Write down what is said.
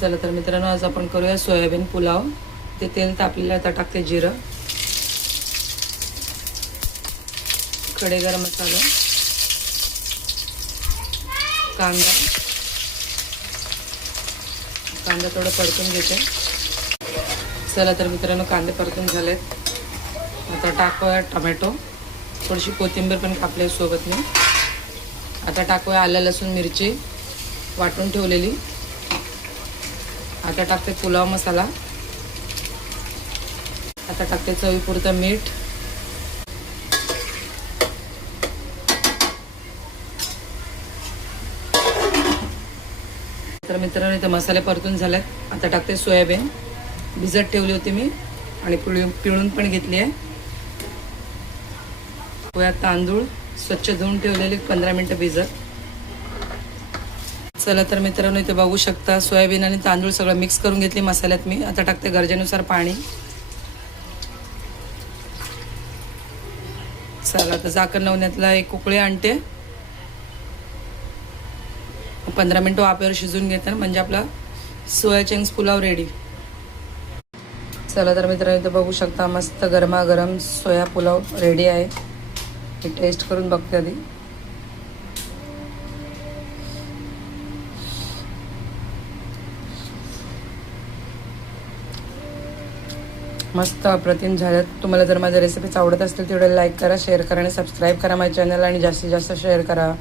चला तर मित्रांनो, आज आपण करूया सोयाबीन पुलाव. ते तेल तापलेलं, आता टाकते जिरं, खडे गरम मसाला, कांदा थोडं परतून घेते. चला तर मित्रांनो, कांदे परतून झालेत. आता टाकूया टोमॅटो, थोडीशी कोथिंबीर पण कापली सोबत मी. आता टाकूया आलं लसूण मिरची वाटून ठेवलेली. आता टाकते पुलाव मसाला. आता टाकते चवीपुरतं मीठ. तर मित्रांनो, इथे मसाले परतून झालेत. आता टाकते सोयाबीन. भिजत ठेवली होती मी आणि पिळून पण घेतली आहे. पोह्यात तांदूळ स्वच्छ धुवून ठेवलेले 15 मिनटं भिजत. चला तर मित्रांनो, इथे बघू शकता सोयाबीन आणि तांदूळ सगळं मिक्स करून घेतली मसाल्यात मी. आता टाकते गरजेनुसार पाणी. चला आता झाकण लावण्यातला एक उकळी आणते. 15 मिनटं वाफेवर शिजून घेते, म्हणजे आपला सोया चंक्स पुलाव रेडी. चला तर मित्रांनो, इथे बघू शकता मस्त गरमागरम सोया पुलाव रेडी आहे. मी टेस्ट करून बघते आधी. मस्त अप्रतिम झाल्यात. तुम्हाला जर माझ्या रेसिपीज आवडत असतील तेवढे लाईक करा, शेअर करा आणि सबस्क्राईब करा माझ्या चॅनल, आणि जास्तीत जास्त शेअर करा.